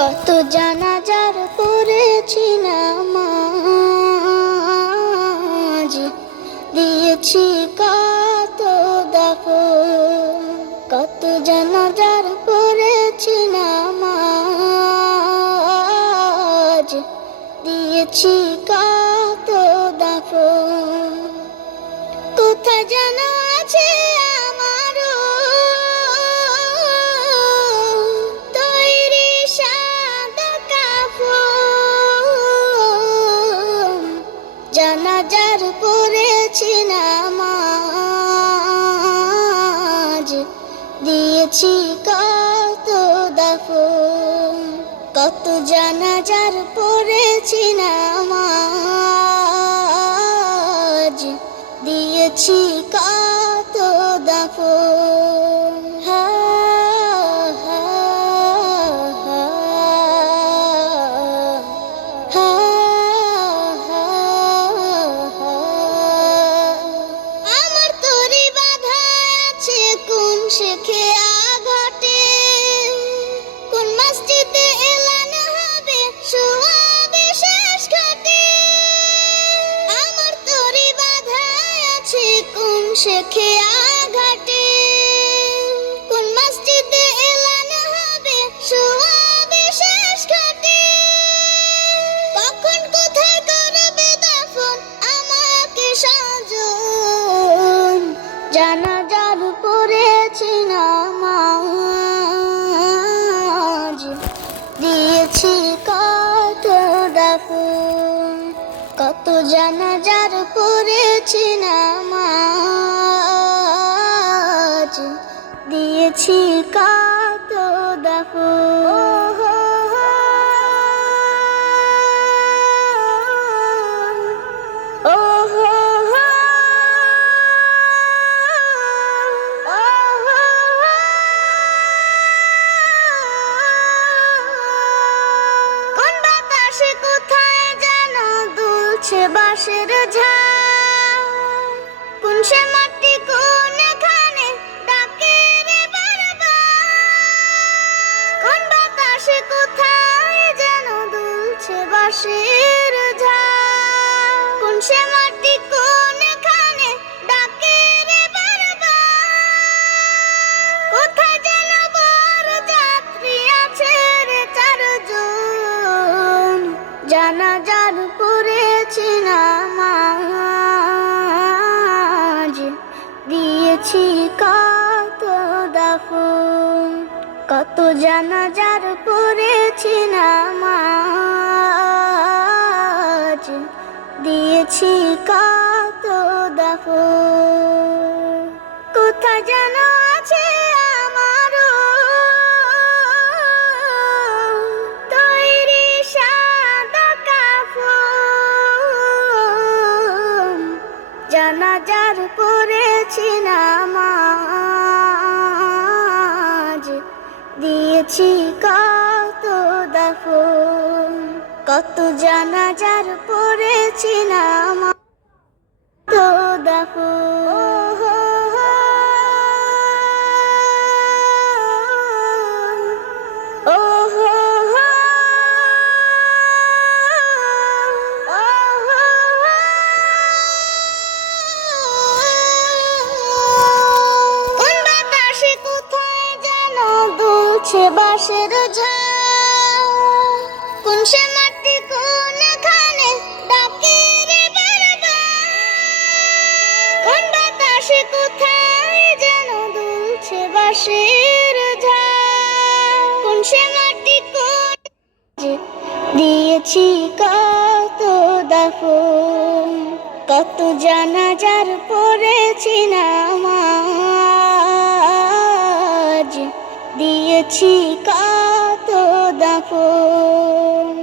কত জানাজার পড়েছি নামাজ, দিয়েছি কত দাফন। কত জানাজার পড়েছি নামাজ, দিয়েছি কত দাফন। কোথায় যেন আছে আমারও তৈরি সাদা কাফন। জানাজার পড়েছি নামাজ, দিয়েছি কত দাফন। কত জানাজার পড়েছি নামাজ, দিয়েছি কত দাফন। আমার তরি বাধা আছে কোন শেখে আঘাটে, কোন মসজিদে এলান হবে সোয়াবে শেষ ঘাটে। আমার তরি বাধা আছে কোন শেখে আঘাটে, কোন মসজিদে এলান হবে সোয়াবে শেষ ঘাটে। কখন কোথায় করবে দাফন আমাকে সাজন। জানাজার পড়েছি নামাজ, দিয়েছি কত দাফন। কত জানাজার পড়েছি নামাজ, দিয়েছি কত দাফন। কোন বাতাসে কোথায় যেন দুলছে বাঁশের ঝাড়, কোন সে মাটি কোনখানে ডাকে রে বারবার। কোন বাতাসে কোথায় যেন দুলছে বাঁশের ঝাড়, কোন সে মাটি কোনখানে ডাকে রে বারবার। কোথায় যেন বড় যাত্রী আছে রে চারজন। জানাজার পড়েছি নামাজ, দিয়েছি কত দাফন। কত জানাজার পড়েছি নামাজ, দিয়েছি কত দাফন। কোথায় যেন আছে আমারও তৈরি সাদা কাফন। জানাজার পড়েছি নামাজ, দিয়েছি কত দাফন। কত জানাজার পড়েছি নামাজ, কত দাফন। কোন বাতাসে কোথায় যেন দুলছে বাঁশের ঝাড়, কোন সে মাটি কোনখানে ডাকে রে বারবার। কোন বাতাসে কোথায় যেন দুলছে বাঁশের ঝাড়, কোন সে মাটি কোন। দিয়েছি কত দাফন। কত জানাজার পড়েছি নামাজ, দিয়েছি কত দাফন।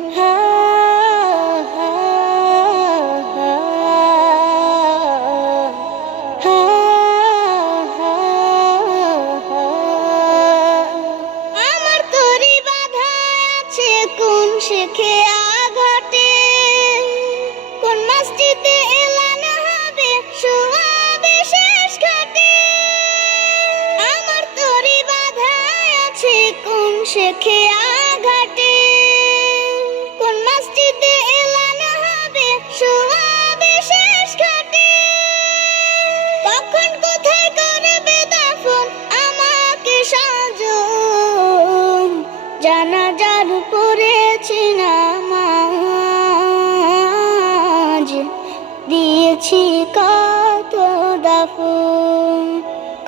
আমার তরি বাধা আছে কোন শেখে আঘাটে, কোন মসজিদে এলান হবে সোয়াবে শেষ ঘাটে। আমার তরি বাধা আছে কোন শেখে আঘাটে, জানাজার পড়েছি নামাজ, দিয়েছি কত দাফন।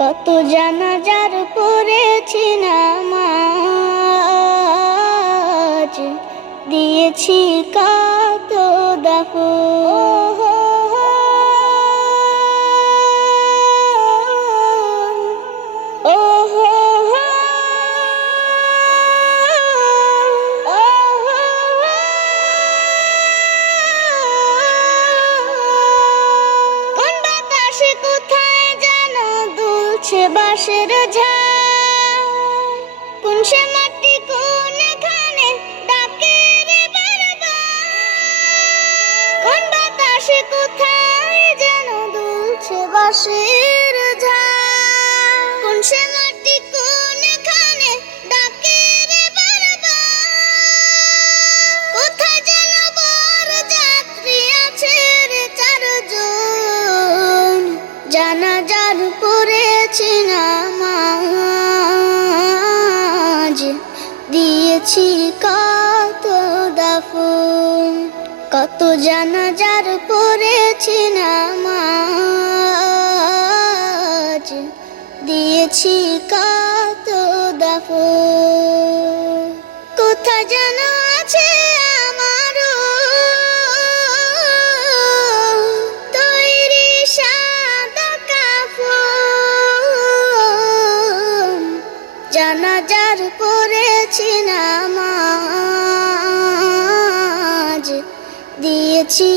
কত জানাজার পড়েছি নামাজ, দিয়েছি কত দাফন। কোথায় যেন দুলছে বাঁশের ঝাড়, কোন সে মাটি কোনখানে ডাকে রে বারবার। কোন বাতাসে কোথায় যেন দুলছে বাঁশের ঝাড়, কোন সে মাটি কোনখানে ডাকে রে বারবার। কোথায় যেন বর যাত্রী আছে রে চারজন, জানাজার পড়েছি নামাজ, দিয়েছি কত দাফন। কত জানাজার পড়েছি নামাজ, দিয়েছি কত দাফন। কোথায় যেন আছে আমারও তৈরি সাদা কাফন, জানাজার পড়েছি নামাজ, দিয়েছি